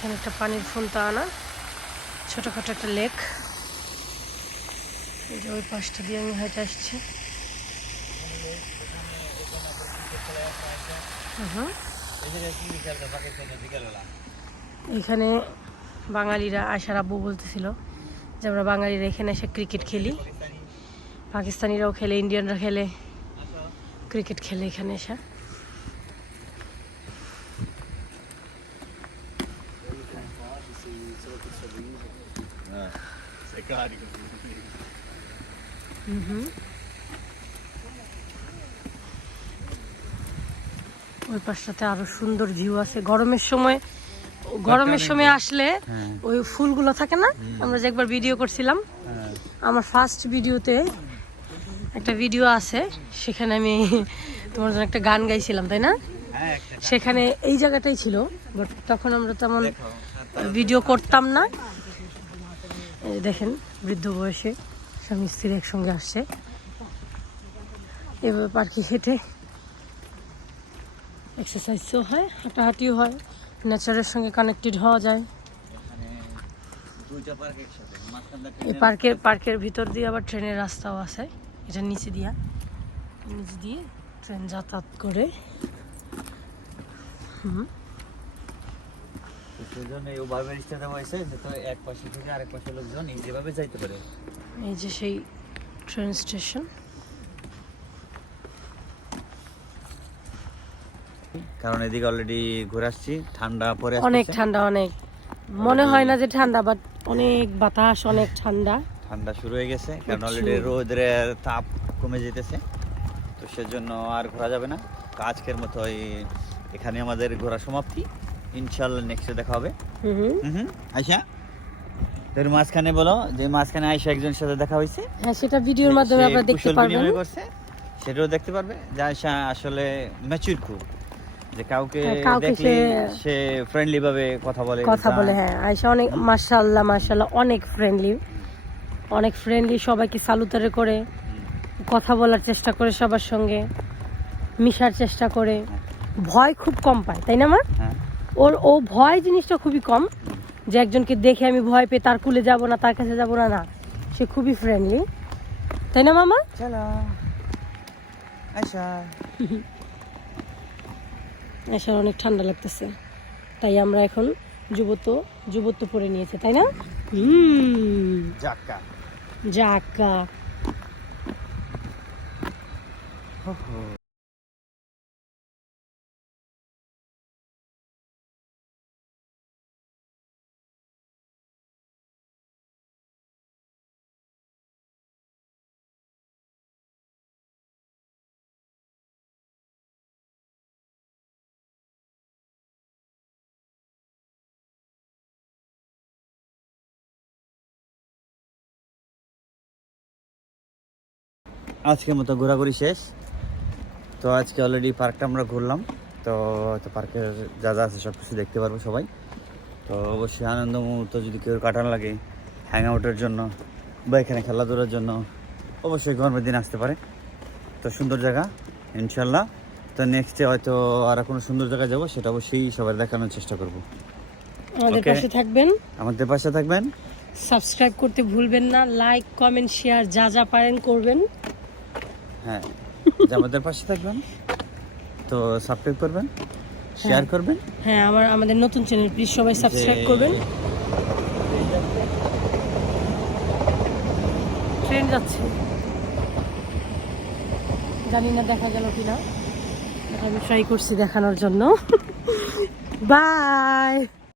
এখানে একটা পানির ফুন্তা আনা, ছোটখাটো একটা লেক। এই যে ওই পাশটা দিয়ে আমি হেঁটে আসছি। এখানে বাঙালিরা, আয়সার আব্বু বলতেছিল যে আমরা বাঙালিরা এখানে এসে ক্রিকেট খেলি, পাকিস্তানিরাও খেলে, ইন্ডিয়ানরা খেলে, ক্রিকেট খেলে এখানে এসে। ওই পাশটাতে আরো সুন্দর ভিউ আছে। গরমের সময় আসলে ওই ফুলগুলো থাকে না, আমরা যে একবার ভিডিও করছিলাম, আমার ফার্স্ট ভিডিওতে একটা ভিডিও আছে, সেখানে আমি তোমার জন্য একটা গান গাইছিলাম, তাই না? সেখানে এই জায়গাটাই ছিল, বাট তখন আমরা তেমন ভিডিও করতাম না। দেখেন বৃদ্ধ বয়সে স্বামী স্ত্রী একসঙ্গে আসছে, এভাবে পার্কে হেঁটে এক্সারসাইজও হয়, হাঁটাহাঁটিও হয়, নেচারের সঙ্গে কানেক্টেড হওয়া যায়। এই পার্কের ভিতর দিয়ে আবার ট্রেনের রাস্তাও আছে, এটা নিচে দিয়ে ট্রেন যাতায়াত করে। এই যে সেই ট্রেন স্টেশন। কারণ এদিকে অলরেডি ঘুরে আসছি, ঠান্ডা পরে অনেক ঠান্ডা, অনেক মনে হয় না যে ঠান্ডা, বাট অনেক বাতাস, অনেক ঠান্ডা শুরু হয়ে গেছে। কারণ অলরেডি রোদের তাপ কমে যেতেছে, তো সেজন্য আর ঘোরা যাবে না। তো আজকের মতো এখানে আমাদের ঘোরা সমাপ্তি। ইনশাআল্লাহ নেক্সটে দেখা হবে। আয়শা, তোর মাঝখানে বলো যে মাঝখানে আয়শা একজনের সাথে দেখা হয়েছে। হ্যাঁ, সেটা ভিডিওর মাধ্যমে আপনারা দেখতে পারবেন, সেটাও দেখতে পারবে যে আয়শা আসলে ম্যাচিউর খুব, যে কাউকে দেখলে সে ফ্রেন্ডলি ভাবে কথা বলে। হ্যাঁ, আয়শা অনেক মাশাআল্লাহ অনেক ফ্রেন্ডলি, সবাইকে সালুতারে করে কথা বলার চেষ্টা করে, সবার সঙ্গে মিশার চেষ্টা করে, ভয় খুব কম পায়, তাই না মা? ও ভয় জিনিসটা খুবই কম, যে একজনকে দেখে আমি ভয় পেয়ে তার কুলে যাব না, তার কাছে যাব না, সে খুবই ফ্রেন্ডলি, তাই না মামা? চলো আয়শা। আয়শার অনেক ঠান্ডা লাগতেছে, তাই আমরা এখন যুবত্ব পরে নিয়েছে, তাই না? জাক্কা। আজকের মতো ঘোরাঘুরি শেষ। তো আজকে অলরেডি পার্কটা আমরা ঘুরলাম, তো পার্কের যা যা আছে সব কিছু দেখতে পারবো সবাই। তো অবশ্যই আনন্দ মুহূর্ত যদি কেউ কাটানো লাগে হ্যাং আউটের জন্য বা এখানে খেলাধুলার জন্য, অবশ্যই গরমের দিন আসতে পারে। তো সুন্দর জায়গা ইনশাল্লাহ। তো নেক্সটে হয়তো আর কোনো সুন্দর জায়গায় যাবো, সেটা অবশ্যই সবার দেখানোর চেষ্টা করবো। আমাদের পাশে থাকবেন, সাবস্ক্রাইব করতে ভুলবেন না, লাইক কমেন্ট শেয়ার যা পারেন করবেন। হ্যাঁ, আমাদের পাশে থাকবেন, তো সাবস্ক্রাইব করবেন, শেয়ার করবেন। হ্যাঁ, আমাদের নতুন চ্যানেল, প্লিজ সবাই সাবস্ক্রাইব করবেন। ট্রেন যাচ্ছে, জানি না দেখা গেল কিনা, আমি ট্রাই করছি দেখানোর জন্য। বাই।